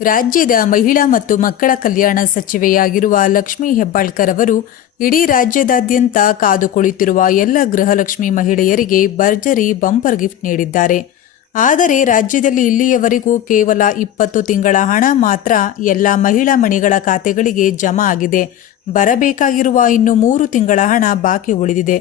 ರಾಜ್ಯದ ಮಹಿಳಾ ಮತ್ತು ಮಕ್ಕಳ ಕಲ್ಯಾಣ ಸಚಿವೆಯಾಗಿರುವ ಲಕ್ಷ್ಮೀ ಹೆಬ್ಬಾಳ್ಕರ್ ಅವರು ಇಡೀ ರಾಜ್ಯದಾದ್ಯಂತ ಕಾದು ಕುಳಿತಿರುವ ಎಲ್ಲ ಗೃಹಲಕ್ಷ್ಮಿ ಮಹಿಳೆಯರಿಗೆ ಭರ್ಜರಿ ಬಂಪರ್ ಗಿಫ್ಟ್ ನೀಡಿದ್ದಾರೆ. ಆದರೆ ರಾಜ್ಯದಲ್ಲಿ ಇಲ್ಲಿಯವರೆಗೂ ಕೇವಲ ಇಪ್ಪತ್ತು ತಿಂಗಳ ಹಣ ಮಾತ್ರ ಎಲ್ಲ ಮಹಿಳಾ ಮಣಿಗಳ ಖಾತೆಗಳಿಗೆ ಜಮಾ ಆಗಿದೆ. ಬರಬೇಕಾಗಿರುವ ಇನ್ನು ಮೂರು ತಿಂಗಳ ಹಣ ಬಾಕಿ ಉಳಿದಿದೆ.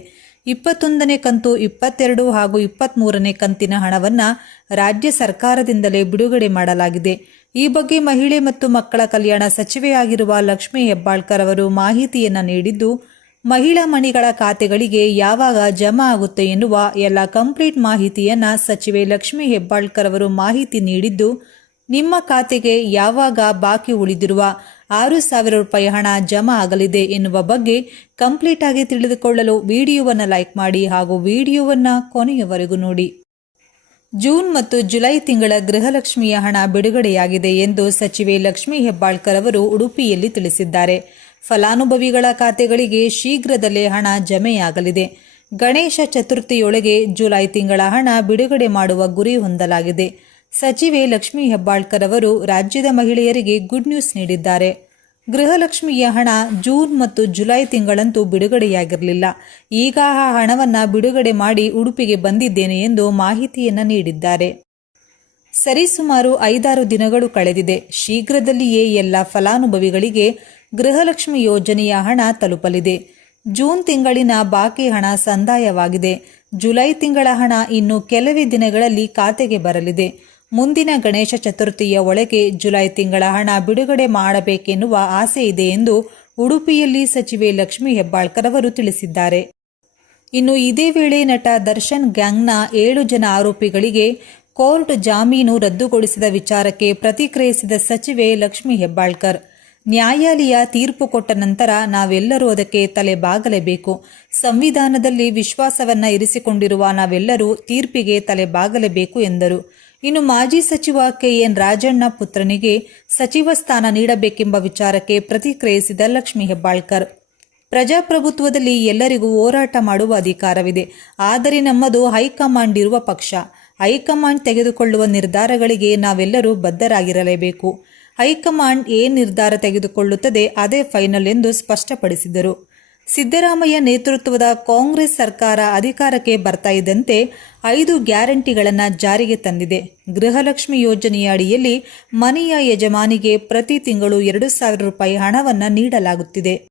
ಇಪ್ಪತ್ತೊಂದನೇ ಕಂತು ಇಪ್ಪತ್ತೆರಡು ಹಾಗೂ ಇಪ್ಪತ್ತ್ಮೂರನೇ ಕಂತಿನ ಹಣವನ್ನು ರಾಜ್ಯ ಸರ್ಕಾರದಿಂದಲೇ ಬಿಡುಗಡೆ ಮಾಡಲಾಗಿದೆ. ಈ ಬಗ್ಗೆ ಮಹಿಳೆ ಮತ್ತು ಮಕ್ಕಳ ಕಲ್ಯಾಣ ಸಚಿವೆಯಾಗಿರುವ ಲಕ್ಷ್ಮೀ ಹೆಬ್ಬಾಳ್ಕರ್ ಅವರು ಮಾಹಿತಿಯನ್ನು ನೀಡಿದ್ದು, ಮಹಿಳಾ ಮಣಿಗಳ ಖಾತೆಗಳಿಗೆ ಯಾವಾಗ ಜಮಾ ಆಗುತ್ತೆ ಎನ್ನುವ ಎಲ್ಲ ಕಂಪ್ಲೀಟ್ ಮಾಹಿತಿಯನ್ನು ಸಚಿವೆ ಲಕ್ಷ್ಮೀ ಹೆಬ್ಬಾಳ್ಕರ್ ಅವರು ಮಾಹಿತಿ ನೀಡಿದ್ದು ನಿಮ್ಮ ಖಾತೆಗೆ ಯಾವಾಗ ಬಾಕಿ ಉಳಿದಿರುವ ಆರು ಸಾವಿರ ರೂಪಾಯಿ ಹಣ ಜಮಾ ಆಗಲಿದೆ ಎನ್ನುವ ಬಗ್ಗೆ ಕಂಪ್ಲೀಟ್ ಆಗಿ ತಿಳಿದುಕೊಳ್ಳಲು ವಿಡಿಯೋವನ್ನು ಲೈಕ್ ಮಾಡಿ ಹಾಗೂ ವಿಡಿಯೋವನ್ನು ಕೊನೆಯವರೆಗೂ ನೋಡಿ. ಜೂನ್ ಮತ್ತು ಜುಲೈ ತಿಂಗಳ ಗೃಹಲಕ್ಷ್ಮಿಯ ಹಣ ಬಿಡುಗಡೆಯಾಗಿದೆ ಎಂದು ಸಚಿವೆ ಲಕ್ಷ್ಮೀ ಹೆಬ್ಬಾಳ್ಕರ್ ಅವರು ಉಡುಪಿಯಲ್ಲಿ ತಿಳಿಸಿದ್ದಾರೆ. ಫಲಾನುಭವಿಗಳ ಖಾತೆಗಳಿಗೆ ಶೀಘ್ರದಲ್ಲೇ ಹಣ ಜಮೆಯಾಗಲಿದೆ. ಗಣೇಶ ಚತುರ್ಥಿಯೊಳಗೆ ಜುಲೈ ತಿಂಗಳ ಹಣ ಬಿಡುಗಡೆ ಮಾಡುವ ಗುರಿ ಹೊಂದಲಾಗಿದೆ. ಸಚಿವೆ ಲಕ್ಷ್ಮಿ ಹೆಬ್ಬಾಳ್ಕರ್ ಅವರು ರಾಜ್ಯದ ಮಹಿಳೆಯರಿಗೆ ಗುಡ್ ನ್ಯೂಸ್ ನೀಡಿದ್ದಾರೆ. ಗೃಹಲಕ್ಷ್ಮಿಯ ಹಣ ಜೂನ್ ಮತ್ತು ಜುಲೈ ತಿಂಗಳಂತೂ ಬಿಡುಗಡೆಯಾಗಿರಲಿಲ್ಲ. ಈಗ ಆ ಹಣವನ್ನು ಬಿಡುಗಡೆ ಮಾಡಿ ಉಡುಪಿಗೆ ಬಂದಿದ್ದೇನೆ ಎಂದು ಮಾಹಿತಿಯನ್ನು ನೀಡಿದ್ದಾರೆ. ಸರಿಸುಮಾರು ಐದಾರು ದಿನಗಳು ಕಳೆದಿದೆ. ಶೀಘ್ರದಲ್ಲಿಯೇ ಎಲ್ಲ ಫಲಾನುಭವಿಗಳಿಗೆ ಗೃಹಲಕ್ಷ್ಮಿ ಯೋಜನೆಯ ಹಣ ತಲುಪಲಿದೆ. ಜೂನ್ ತಿಂಗಳಿನ ಬಾಕಿ ಹಣ ಸಂದಾಯವಾಗಿದೆ. ಜುಲೈ ತಿಂಗಳ ಹಣ ಇನ್ನು ಕೆಲವೇ ದಿನಗಳಲ್ಲಿ ಖಾತೆಗೆ ಬರಲಿದೆ. ಮುಂದಿನ ಗಣೇಶ ಚತುರ್ಥಿಯ ಒಳಗೆ ಜುಲೈ ತಿಂಗಳ ಹಣ ಬಿಡುಗಡೆ ಮಾಡಬೇಕೆನ್ನುವ ಆಸೆ ಇದೆ ಎಂದು ಉಡುಪಿಯಲ್ಲಿ ಸಚಿವೆ ಲಕ್ಷ್ಮಿ ಹೆಬ್ಬಾಳ್ಕರ್ ಅವರು ತಿಳಿಸಿದ್ದಾರೆ. ಇನ್ನು ಇದೇ ವೇಳೆ ನಟ ದರ್ಶನ್ ಗ್ಯಾಂಗ್ನ ಏಳು ಜನ ಆರೋಪಿಗಳಿಗೆ ಕೋರ್ಟ್ ಜಾಮೀನು ರದ್ದುಗೊಳಿಸಿದ ವಿಚಾರಕ್ಕೆ ಪ್ರತಿಕ್ರಿಯಿಸಿದ ಸಚಿವೆ ಲಕ್ಷ್ಮಿ ಹೆಬ್ಬಾಳ್ಕರ್, ನ್ಯಾಯಾಲಯ ತೀರ್ಪು ಕೊಟ್ಟ ನಂತರ ನಾವೆಲ್ಲರೂ ಅದಕ್ಕೆ ತಲೆ ಬಾಗಲೇಬೇಕು ಸಂವಿಧಾನದಲ್ಲಿ ವಿಶ್ವಾಸವನ್ನ ಇರಿಸಿಕೊಂಡಿರುವ ನಾವೆಲ್ಲರೂ ತೀರ್ಪಿಗೆ ತಲೆ ಬಾಗಲೇಬೇಕು ಎಂದರು. ಇನ್ನು ಮಾಜಿ ಸಚಿವ ಕೆಎನ್ ರಾಜಣ್ಣ ಪುತ್ರನಿಗೆ ಸಚಿವ ಸ್ಥಾನ ನೀಡಬೇಕೆಂಬ ವಿಚಾರಕ್ಕೆ ಪ್ರತಿಕ್ರಿಯಿಸಿದ ಲಕ್ಷ್ಮಿ ಹೆಬ್ಬಾಳ್ಕರ್. ಪ್ರಜಾಪ್ರಭುತ್ವದಲ್ಲಿ ಎಲ್ಲರಿಗೂ ಹೋರಾಟ ಮಾಡುವ ಅಧಿಕಾರವಿದೆ. ಆದರೆ ನಮ್ಮದು ಹೈಕಮಾಂಡ್ ಇರುವ ಪಕ್ಷ. ಹೈಕಮಾಂಡ್ ತೆಗೆದುಕೊಳ್ಳುವ ನಿರ್ಧಾರಗಳಿಗೆ ನಾವೆಲ್ಲರೂ ಬದ್ಧರಾಗಿರಲೇಬೇಕು. ಹೈಕಮಾಂಡ್ ಏನ್ ನಿರ್ಧಾರ ತೆಗೆದುಕೊಳ್ಳುತ್ತದೆ ಅದೇ ಫೈನಲ್ ಎಂದು ಸ್ಪಷ್ಟಪಡಿಸಿದರು. ಸಿದ್ದರಾಮಯ್ಯ ನೇತೃತ್ವದ ಕಾಂಗ್ರೆಸ್ ಸರ್ಕಾರ ಅಧಿಕಾರಕ್ಕೆ ಬರ್ತಾ ಇದ್ದಂತೆ ಐದು ಗ್ಯಾರಂಟಿಗಳನ್ನು ಜಾರಿಗೆ ತಂದಿದೆ. ಗೃಹಲಕ್ಷ್ಮಿ ಯೋಜನೆಯ ಅಡಿಯಲ್ಲಿ ಮನೆಯ ಯಜಮಾನಿಗೆ ಪ್ರತಿ ತಿಂಗಳು ಎರಡು ಸಾವಿರ ರೂಪಾಯಿ ಹಣವನ್ನು ನೀಡಲಾಗುತ್ತಿದೆ.